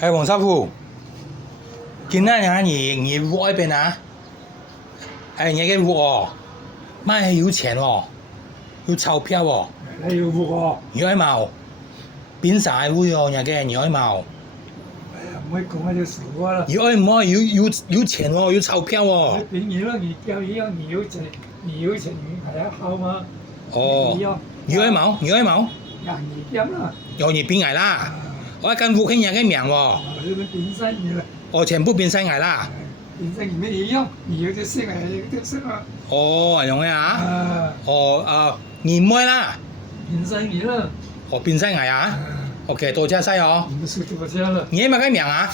哎，王师傅，今仔日你屋那边啊？哎，你个屋哦，买係有錢哦，有鈔票哦，你要喎，有一毛，邊晒會哦，人嘅有一毛，哎呀，唔可以講喺度傻瓜啦。有一毛有錢哦，有鈔票哦。你變咗你交一樣，你有錢係一號嘛？哦你要有一毛，有一毛，廿二點啦。有你邊捱啦？我間屋係人嘅名喎，你們變生意啦，我全部變晒捱啦。變生意咩一樣？你有隻色係有隻色啊。哦，用嘅啊？啊，哦你妹啦？變生意啦。哦，變晒捱啊？OK，多謝晒哦。唔是多謝啦。你乜嘅名啊？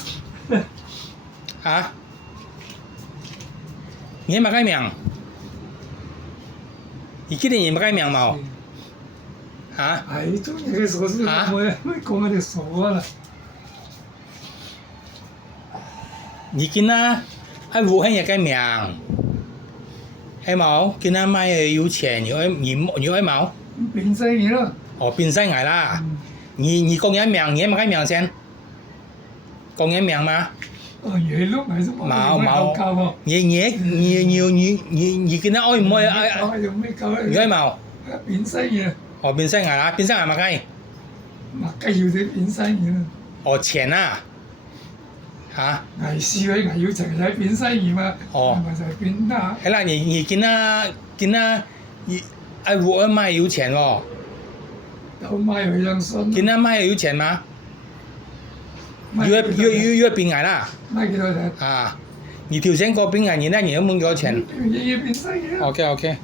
啊？你乜嘅名？你記得你乜嘅名冇？啊？係中意嘅傻事，唔可以講喺度傻瓜啦。你見啦，喺武漢有個名，係冇？見啦買有錢，有一毛，變生意啦。哦變晒捱啦。你講人名，你乜嘅名先？講人名嗎？哦，嘢碌係冇，你見啦愛唔愛？用咩狗有一毛，變生意啊！哦變晒捱啦，變晒捱乜嘅？麥雞要啲變生意啦。哦錢啊？嚇？危市位危要情仔變生意嘛，哦咪就係變得係啦，你見啦，喺武漢買有錢喎，有買有樣信，見啦買有錢嗎？越變捱啦。買幾多錢？啊，你頭先嗰邊啊，你有冇幾多錢要變生意啊！ ？OK OK。